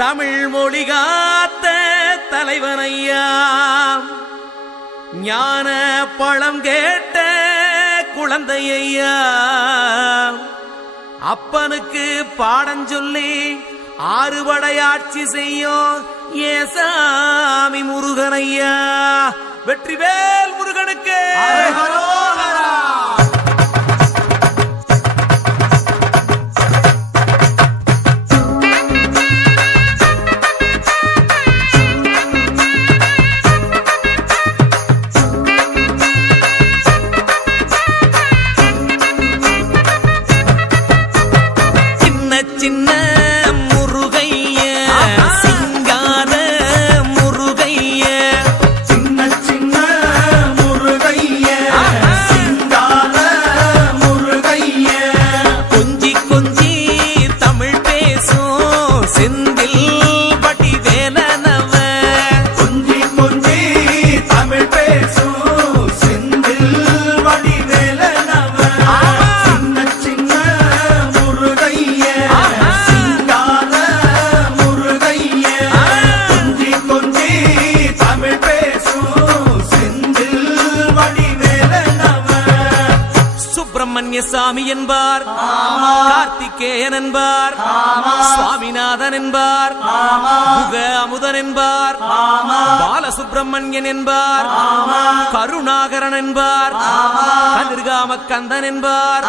தமிழ் மொழி காத்த தலைவனையா, ஞான பழம் கேட்ட குழந்தையா, அப்பனுக்கு பாடம் சொல்லி ஆறுபடையாட்சி செய்யும் ஏசாமி முருகனையா. வெற்றிவேல் முருகனுக்கு சின்ன முருகைய சிங்கார முருகைய, சின்ன சின்ன முருகைய சிங்கார முருகைய, கொஞ்சி கொஞ்சி தமிழ் பேசும் செந்தில் பட்டி வேலனவ, கொஞ்சி கொஞ்சி தமிழ் பேசும் செந்தில் வடிவேலனவ, சின்ன சின்ன முருகைய சிங்கார முருகைய, கொஞ்சி கொஞ்சி தமிழ் பேசும் செந்தில் வடிவேலனவ. சுப்பிரமணிய சாமி என்பார், கார்த்திகேயன் என்பார், சுவாமிநாதன் என்பார், முக அமுதன் என்பார், பாலசுப்பிரமணியன் என்பார், கருணாகரன் என்பார், கதிர்காம கந்தன் என்பார்,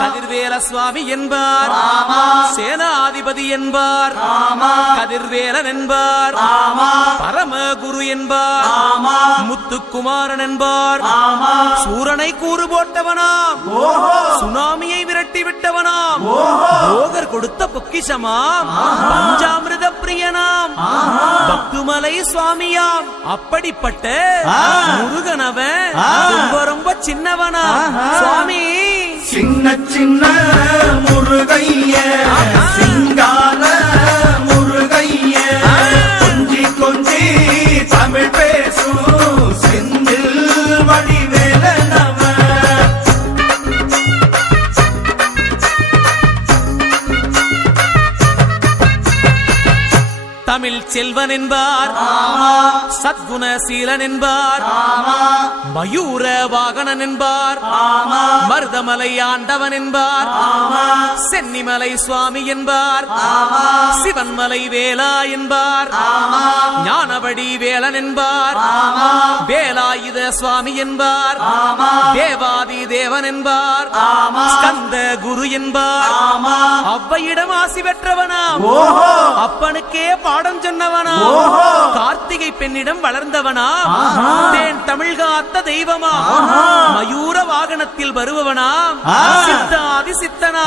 கதிர்வேல சுவாமி என்பார், சேனாதிபதி என்பார், கதிர்வேலன் என்பார், பரமகுரு என்பார், முத்துக்குமாரன் என்பார், சூரனை கூறு போட்டவனாம், சுனாமியை விரட்டி விட்டவனாம், போகர் கொடுத்த பொக்கிஷமாம், பஞ்சாமிர்த பிரியனாம், பக்துமலை சுவாமியாம். அப்படிப்பட்ட முருகனவன் ரொம்ப ரொம்ப சின்னவனா சுவாமி. சின்ன சின்ன முருகைய சிங்கார முருகைய, கொஞ்சி கொஞ்சி தமிழ் பேசும் செந்தில் வடிவேலனவ. தமிழ் செல்வன் என்பார், சத்குணசீலன் என்பார், மயூர வாகனன் என்பார், மருதமலை ஆண்டவன் என்பார், சென்னிமலை சுவாமி என்பார், சிவன்மலை வேலா என்பார், ஞானவடி வேலன் என்பார், வேலாயுத சுவாமி என்பார், தேவாதி தேவன் என்பார், ஸ்கந்த குரு என்பார், அவ்வையிடம் ஆசி பெற்றவனாம், அப்பனுக்கே பாடம் சொன்னவனா, கார்த்திகை பெண்ணிடம் வளர்ந்தவனா, தேன் தமிழ் காத்த தெய்வமா, மயூர வாகனத்தில் வருபவனாம், சித்தாதி சித்தனா,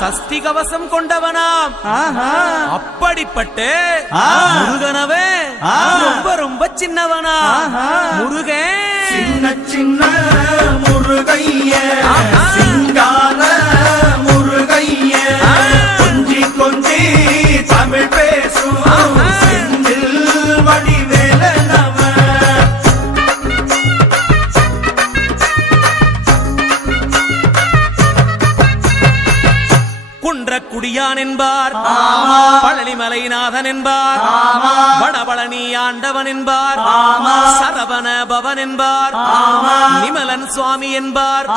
சஷ்டி கவசம் கொண்டவனாம். அப்படிப்பட்ட முருகனவே ரொம்ப ரொம்ப சின்னவனா முருகன். சின்ன சின்ன முருகைய சிங்கார முருகைய, கொஞ்சி கொஞ்சி தமிழ் பேசும் செந்தில் வடிவேலனவ. குன்றக்குடியான் என்பார், பழனிமலைநாதன் என்பார், வடபழனி ஆண்டவன் என்பார், சரவண பவன் என்பார், நிமலன் சுவாமி என்பார்,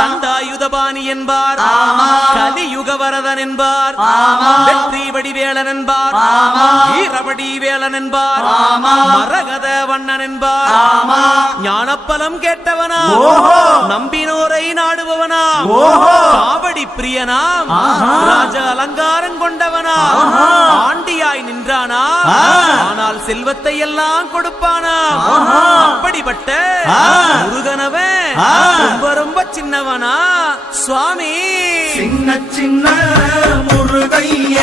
தண்டாயுதபாணி என்பார், கலியுகவரதன் என்பார், வெற்றி வடிவேலன் என்பார், வீரவடி வேலன் என்பார், மரகத வண்ணன் என்பார், ஞானப்பலம் கேட்டவனா, நம்பினோரை நாடுபவனா, காவடி பிரியனாம், ராஜ அலங்காரம் கொண்டவனா, ஆண்டியாய் நின்றானா, ஆனால் செல்வத்தை எல்லாம் கொடுப்பானா. அப்படிப்பட்ட முருகனவன் ரொம்ப ரொம்ப சின்னவனா சுவாமி. சின்ன சின்ன முருகைய